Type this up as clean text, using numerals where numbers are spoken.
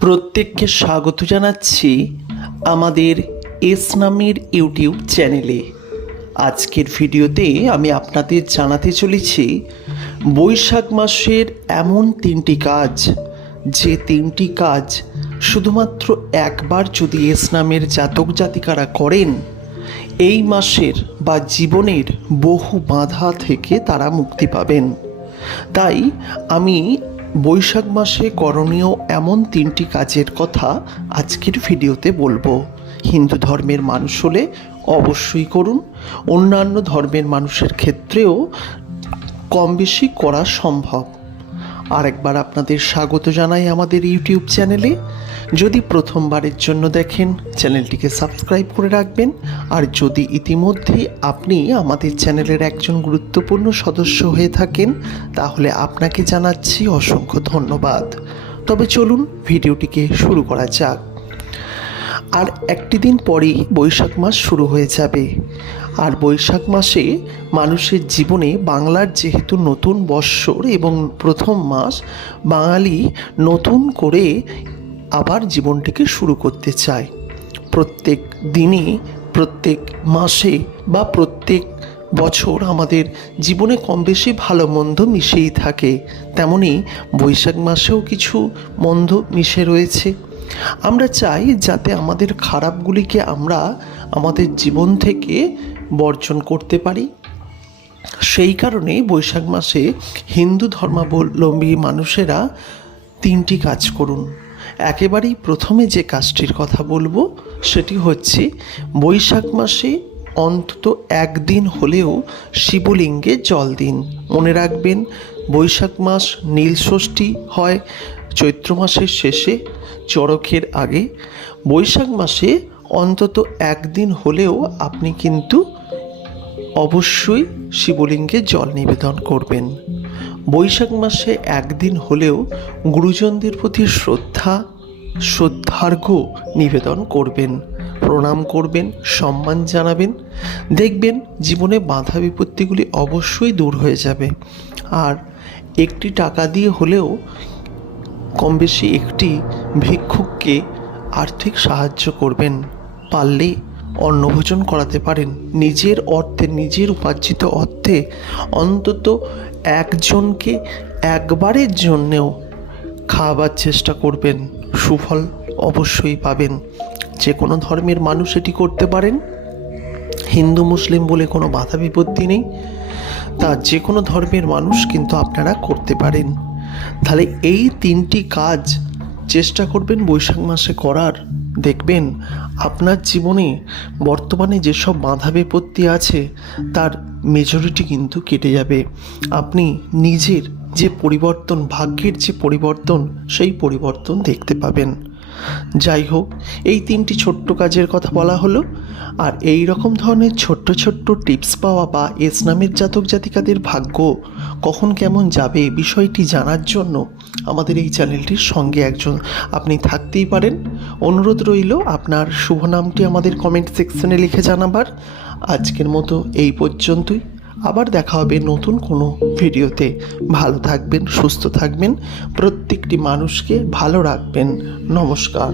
প্রত্যেককে স্বাগত জানাচ্ছি আমাদের এস নামের ইউটিউব চ্যানেলে। আজকের ভিডিওতে আমি আপনাদের জানাতে চলেছি বৈশাখ মাসের এমন তিনটি কাজ, যে তিনটি কাজ শুধুমাত্র একবার যদি এস নামের জাতক জাতিকারা করেন, এই মাসের বা জীবনের বহু বাধা থেকে তারা মুক্তি পাবেন। তাই আমি বৈশাখ মাসে করণীয় এমন তিনটি কাজের কথা আজকের ভিডিওতে বলবো। হিন্দু ধর্মের মানুষ হলে অবশ্যই করুন, অন্যান্য ধর্মের মানুষের ক্ষেত্রেও কম বেশি করা সম্ভব। আরেকবার আপনাদের স্বাগত জানাই আমাদের ইউটিউব চ্যানেলে। যদি প্রথমবারের জন্য দেখেন, চ্যানেলটিকে সাবস্ক্রাইব করে রাখবেন। আর যদি ইতিমধ্যেই আপনি আমাদের চ্যানেলের একজন গুরুত্বপূর্ণ সদস্য হয়ে থাকেন, তাহলে আপনাকে জানাচ্ছি অসংখ্য ধন্যবাদ। তবে চলুন ভিডিওটিকে শুরু করা যাক। আর একটি দিন পরেই বৈশাখ মাস শুরু হয়ে যাবে। আর বৈশাখ মাসে মানুষের জীবনে বাংলার যেহেতু নতুন বৎসর এবং প্রথম মাস, বাঙালি নতুন করে আবার জীবনটিকে শুরু করতে চায়। প্রত্যেক দিনে, প্রত্যেক মাসে বা প্রত্যেক বছর আমাদের জীবনে কম বেশি ভালো মন্দ মিশেই থাকে। তেমনি বৈশাখ মাসেও কিছু মন্দ মিশে রয়েছে। আমরা চাই যাতে আমাদের খারাপগুলিকে আমরা আমাদের জীবন থেকে বর্জন করতে পারি। সেই কারণে বৈশাখ মাসে হিন্দু ধর্মাবলম্বী মানুষেরা তিনটি কাজ করুন। একেবারেই প্রথমে যে কাজটির কথা বলবো সেটি হচ্ছে বৈশাখ মাসে অন্তত একদিন হলেও শিবলিঙ্গে জল দিন। মনে রাখবেন, বৈশাখ মাস নীল ষষ্ঠী হয় চৈত্র মাসের শেষে, চড়কের আগে। বৈশাখ মাসে অন্তত একদিন হলেও আপনি কিন্তু অবশ্যই শিবলিঙ্গে জল নিবেদন করবেন। বৈশাখ মাসে একদিন হলেও গুরুজনদের প্রতি শ্রদ্ধার্ঘ্য নিবেদন করবেন, প্রণাম করবেন, সম্মান জানাবেন। দেখবেন জীবনে বাধা বিপত্তিগুলি অবশ্যই দূর হয়ে যাবে। আর একটি টাকা দিয়ে হলেও কম বেশি একটি ভিক্ষুককে আর্থিক সাহায্য করবেন। পারলে অন্নভোজন করাতে পারেন। নিজের অর্থে, নিজের উপার্জিত অর্থে অন্তত একজনকে একবারের জন্যেও খাওয়াবার চেষ্টা করবেন। সুফল অবশ্যই পাবেন। যে কোনো ধর্মের মানুষ এটি করতে পারেন। হিন্দু মুসলিম বলে কোনো বাধা বিপত্তি নেই। তা যে কোনো ধর্মের মানুষ কিন্তু আপনারা করতে পারেন। তাহলে এই তিনটি কাজ চেষ্টা করবেন বৈশাখ মাসে করার। দেখবেন আপনার জীবনে বর্তমানে যেসব বাধা বিপত্তি আছে তার মেজরিটি কিন্তু কেটে যাবে। আপনি নিজের যে পরিবর্তন, ভাগ্যের যে পরিবর্তন, সেই পরিবর্তন দেখতে পাবেন। যাই হোক, এই তিনটি ছোট্ট কাজের কথা বলা হলো। আর এই রকম ধরনের ছোট্ট ছোট্ট টিপস পাওয়া বা এস নামের জাতক জাতিকাদের ভাগ্য কখন কেমন যাবে বিষয়টি জানার জন্য আমাদের এই চ্যানেলটির সঙ্গে একজন আপনি থাকতেই পারেন। অনুরোধ রইল আপনার শুভ নামটি আমাদের কমেন্ট সেকশনে লিখে জানাবার। আজকের মতো এই পর্যন্তই। আবার দেখা হবে নতুন কোনো ভিডিওতে। ভালো থাকবেন, সুস্থ থাকবেন, প্রত্যেকটি মানুষকে ভালো রাখবেন। নমস্কার।